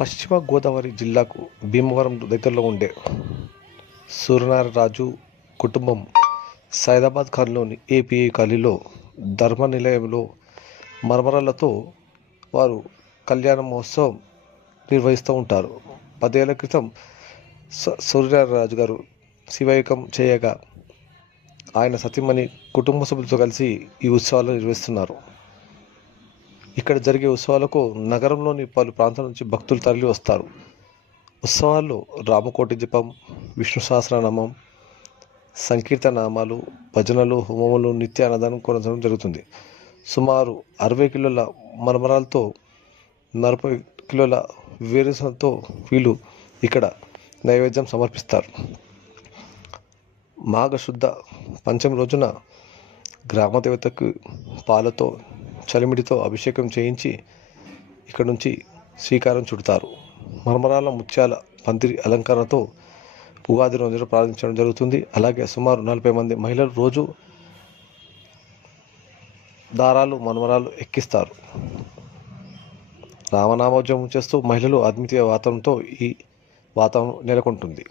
పశ్చిమ గోదావరి జిల్లాకు భీమవరం దగ్గరలో ఉండే సూర్యనారాయణరాజు కుటుంబం సైదాబాద్ కాలనీలోని ఏపీఐ కాలనీలో ధర్మ నిలయంలో మరమరాలతో వారు కళ్యాణ మహోత్సవం నిర్వహిస్తూ ఉంటారు. 10 ఏళ్ల క్రితం సూర్యనారాయణరాజు గారు శివైకం చేయగా ఆయన సతీమణి కుటుంబ సభ్యులతో కలిసి ఈ ఉత్సవాలు నిర్వహిస్తున్నారు. ఇక్కడ జరిగే ఉత్సవాలకు నగరంలోని పలు ప్రాంతాల నుంచి భక్తులు తరలి వస్తారు. ఉత్సవాల్లో రామకోటి జపం, విష్ణు సహస్రనామం, సంకీర్తనామాలు, భజనలు, హోమములు, నిత్య అన్నదానం కొనసాగడం జరుగుతుంది. సుమారు 60 కిలోల మరమరాలతో 40 కిలోల వేరుశనగతో వీళ్ళు ఇక్కడ నైవేద్యం సమర్పిస్తారు. మాఘశుద్ధ పంచమి రోజున గ్రామదేవతకు పాలతో చలిమిడితో అభిషేకం చేయించి ఇక్కడ నుంచి శ్రీకారం చుడతారు. మరమరాల ముత్యాల పందిరి అలంకరణతో ఉగాది రోజున ప్రారంభించడం జరుగుతుంది. అలాగే సుమారు 40 మంది మహిళలు రోజు దారాలు మరమరాలు ఎక్కిస్తారు. రామనామోద్యమం చేస్తూ మహిళలు అద్వితీయ వాతావరణంతో ఈ వాతావరణం నెలకొంటుంది.